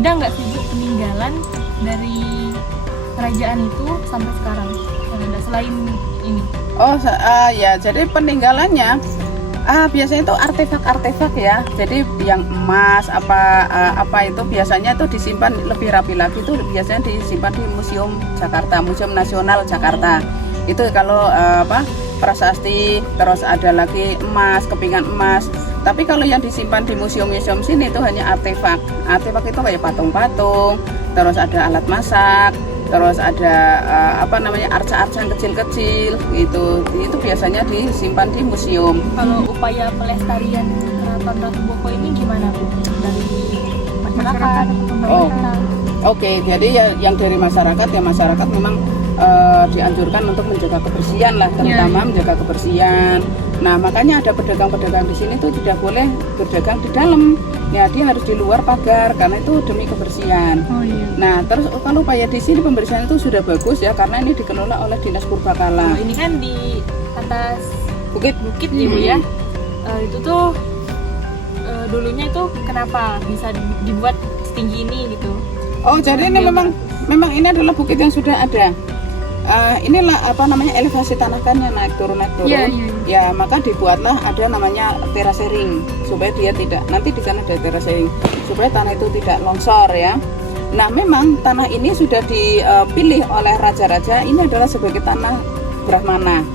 ada nggak sih Bu peninggalan dari kerajaan itu sampai sekarang yang ada selain ini? Ya, jadi peninggalannya biasanya itu artefak-artefak ya. Jadi yang emas apa itu biasanya itu disimpan lebih rapi lagi, itu biasanya disimpan di Museum Jakarta, Museum Nasional Jakarta. Itu kalau prasasti, terus ada lagi emas, kepingan emas. Tapi kalau yang disimpan di museum-museum sini itu hanya artefak. Artefak itu kayak patung-patung, terus ada alat masak, terus ada arca-arca yang kecil-kecil gitu. Itu biasanya disimpan di museum. Kalau upaya pelestarian Keraton Ratu Boko ini gimana Bu? Dari masyarakat atau pemerintah? Oke, jadi yang dari masyarakat memang dianjurkan untuk menjaga kebersihan lah, terutama menjaga kebersihan. Nah, makanya ada pedagang-pedagang di sini tuh tidak boleh berdagang di dalam. Ya, dia harus di luar pagar karena itu demi kebersihan. Nah, terus kalau upaya di sini pembersihan itu sudah bagus ya, karena ini dikelola oleh Dinas Purbakala. Ini kan di atas bukit Ibu ya. Itu tuh dulunya itu kenapa bisa dibuat setinggi ini gitu? Jadi ini memang ini adalah bukit yang sudah ada. Inilah elevasi tanah kan yang naik turun. Ya, maka dibuatlah ada namanya terasering supaya dia tidak, nanti di sana ada terasering supaya tanah itu tidak longsor ya. Nah, memang tanah ini sudah dipilih oleh raja-raja, ini adalah sebagai tanah Brahmana.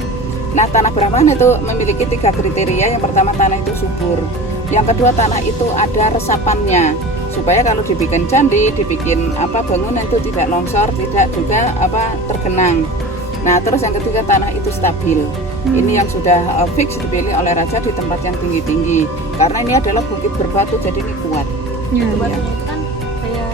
Nah, tanah Brahmana itu memiliki 3 kriteria. Yang pertama, tanah itu subur. Yang kedua, tanah itu ada resapannya supaya kalau dibikin candi, dibikin bangunan itu tidak longsor, tidak juga tergenang. Nah, terus yang ketiga, tanah itu stabil. Ini yang sudah fix dipilih oleh raja di tempat yang tinggi-tinggi. Karena ini adalah bukit berbatu, jadi ini kuat. Batunya itu kan kayak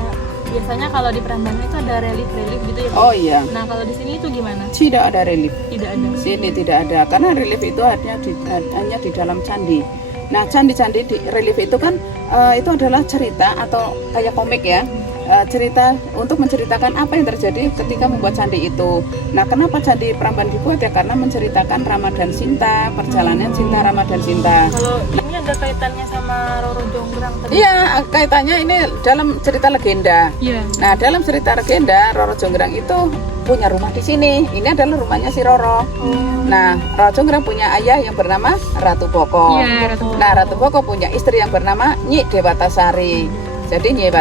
biasanya kalau di Prambanan itu ada relief gitu ya. Oh iya. Nah, kalau di sini itu gimana? Tidak ada relief. Tidak ada. Sini tidak ada, karena relief itu hanya di dalam candi. Nah, candi-candi di relief itu kan itu adalah cerita atau kayak komik ya, cerita untuk menceritakan apa yang terjadi ketika membuat candi itu. Nah, kenapa candi Prambanan dibuat ya? Karena menceritakan Ramadan Sinta, perjalanan Sinta, Ramadan Sinta. Kalau ini ada kaitannya sama Roro Jonggrang tadi? Iya, kaitannya ini dalam cerita legenda. Nah, dalam cerita legenda Roro Jonggrang itu punya rumah di sini. Ini adalah rumahnya si Roro. Nah, Roro Jonggrang punya ayah yang bernama Ratu Boko. Nah, Ratu Boko punya istri yang bernama Nyi Dewatasari. Jadi Nyi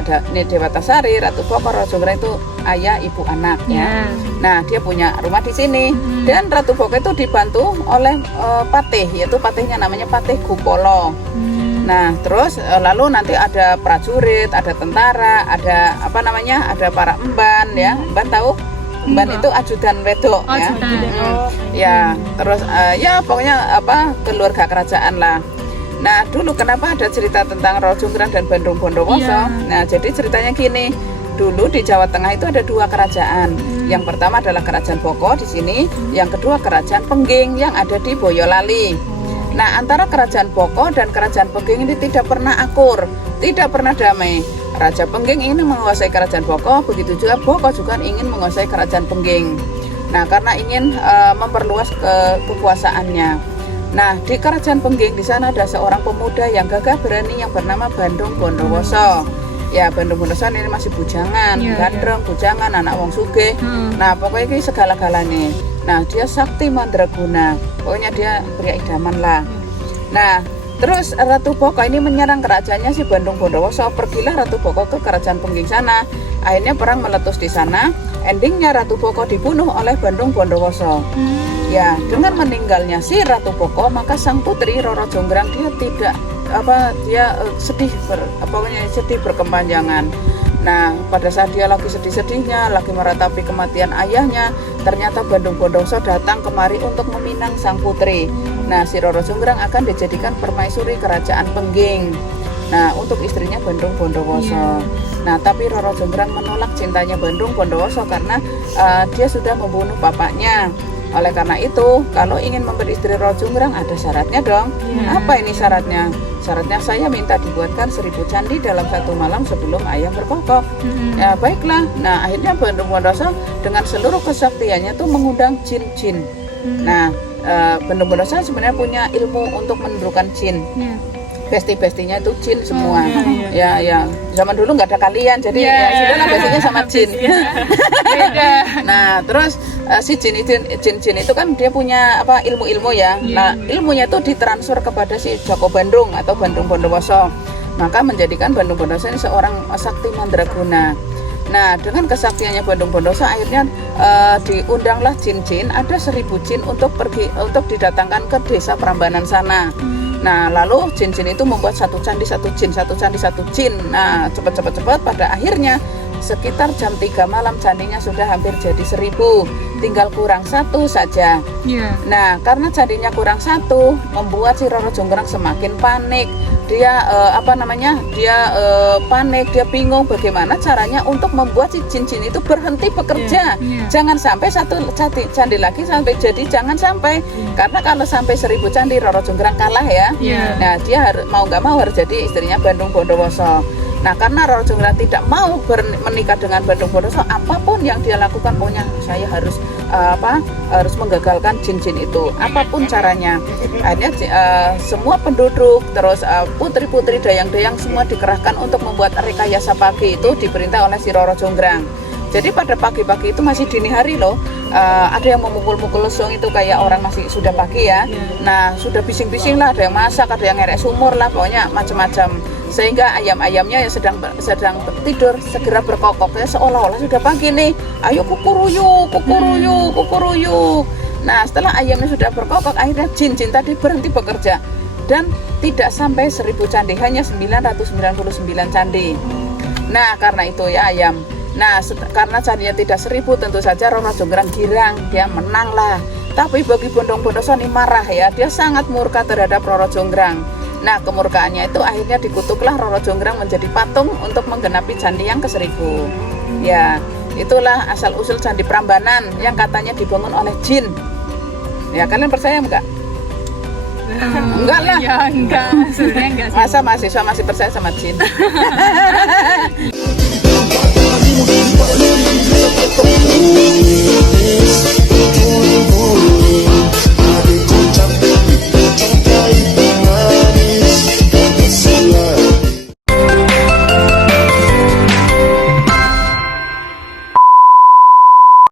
Dewatasari, Ratu Boko, Roro Jonggrang itu ayah ibu anak ya. Nah, dia punya rumah di sini. Dan Ratu Boko itu dibantu oleh patih, yaitu patihnya namanya Patih Gupolo. Nah, terus lalu nanti ada prajurit, ada tentara, ada ada para emban ya. Emban tahu? Emban itu ajudan wedok ya. Ya, terus ya pokoknya keluarga kerajaan lah. Nah, dulu kenapa ada cerita tentang Roro Jonggrang dan Bandung Bondowoso? Nah, jadi ceritanya gini. Dulu di Jawa Tengah itu ada 2 kerajaan. Yang pertama adalah Kerajaan Boko di sini, yang kedua Kerajaan Pengging yang ada di Boyolali. Nah, antara Kerajaan Boko dan Kerajaan Pengging ini tidak pernah akur, tidak pernah damai. Raja Pengging ingin menguasai Kerajaan Boko, begitu juga Boko juga ingin menguasai Kerajaan Pengging. Nah, karena ingin memperluas kekuasaannya. Nah, di Kerajaan Pengging di sana ada seorang pemuda yang gagah berani yang bernama Bandung Bondowoso. Ya, Bandung Bondowoso ini masih bujangan, gandreng, bujangan, anak wong sugih. Nah, pokoknya ini segala-galanya. Nah, dia sakti mandraguna. Pokoknya dia pria idaman lah. Nah, terus Ratu Boko ini menyerang kerajaannya si Bandung Bondowoso. Pergilah Ratu Boko ke Kerajaan Pengging sana. Akhirnya perang meletus di sana. Endingnya Ratu Boko dibunuh oleh Bandung Bondowoso. Ya, dengan meninggalnya si Ratu Boko, maka sang putri Roro Jonggrang dia sedih berkepanjangan. Nah, pada saat dia lagi sedih-sedihnya, lagi meratapi kematian ayahnya, ternyata Bandung Bondowoso datang kemari untuk meminang sang putri. Nah, si Roro Jonggrang akan dijadikan permaisuri Kerajaan Pengging. Nah, untuk istrinya Bandung Bondowoso. Nah, tapi Roro Jonggrang menolak cintanya Bandung Bondowoso karena dia sudah membunuh bapaknya. Oleh karena itu, kalau ingin memberi istri Roro Jonggrang ada syaratnya dong. Apa ini syaratnya? Syaratnya saya minta dibuatkan 1000 candi dalam 1 malam sebelum ayam berkokok. Ya, baiklah. Nah, akhirnya Bandung Bondowoso dengan seluruh kesaktiannya tuh mengundang jin-jin. Nah, Bandung Bondowoso sebenarnya punya ilmu untuk menundukkan jin. besti-bestinya itu jin semua. Ya zaman dulu nggak ada kalian, jadi ya sudahlah bestinya sama jin. Nah terus si jin itu kan dia punya apa ilmu-ilmu ya. Nah ilmunya itu ditransfer kepada si Joko Bandung atau Bandung Bondowoso, maka menjadikan Bandung Bondowoso ini seorang sakti mandraguna. Nah dengan kesaktiannya Bandung Bondowoso akhirnya diundanglah jin-jin, ada 1000 jin untuk didatangkan ke desa Prambanan sana. Nah lalu jin-jin itu membuat satu candi satu jin. Nah cepat pada akhirnya sekitar jam 3 malam candinya sudah hampir jadi 1000, tinggal kurang 1 saja. Nah karena candinya kurang 1 membuat si Roro Jonggrang semakin panik. Dia panik, dia bingung bagaimana caranya untuk membuat si jin-jin itu berhenti bekerja. Jangan sampai satu candi lagi sampai jadi, jangan sampai. Karena kalau sampai 1000 candi Roro Jonggrang kalah ya. Nah dia mau nggak mau harus jadi istrinya Bandung Bondowoso. Nah karena Roro Jonggrang tidak mau menikah dengan Bandung Bondowoso, apapun yang dia lakukan pokoknya saya harus menggagalkan jin-jin itu apapun caranya. Akhirnya semua penduduk terus putri-putri dayang-dayang semua dikerahkan untuk membuat rekayasa pagi itu diperintah oleh si Roro Jonggrang. Jadi pada pagi-pagi itu masih dini hari loh, ada yang memukul-mukul lesung itu kayak orang masih sudah pagi ya. Nah sudah bising-bising lah, ada yang masak, ada yang ngerek sumur lah, pokoknya macam-macam. Sehingga ayam-ayamnya yang sedang tidur segera berkokok ya, seolah-olah sudah pagi nih. Ayo kukuruyuk. Nah setelah ayamnya sudah berkokok, akhirnya jin-jin tadi berhenti bekerja dan tidak sampai 1000 candi, hanya 999 candi. Nah karena itu ya ayam. Nah karena candinya tidak 1000, tentu saja Roro Jonggrang girang, dia menang lah. Tapi bagi Bandung Bondowoso ini marah ya, dia sangat murka terhadap Roro Jonggrang. Nah kemurkaannya itu akhirnya dikutuklah Roro Jonggrang menjadi patung untuk menggenapi candi yang ke-1000. Ya itulah asal usul Candi Prambanan yang katanya dibangun oleh jin. Ya kalian percaya enggak? Enggak lah. Ya enggak, sebenarnya enggak sih. Masa mahasiswa masih percaya sama jin? This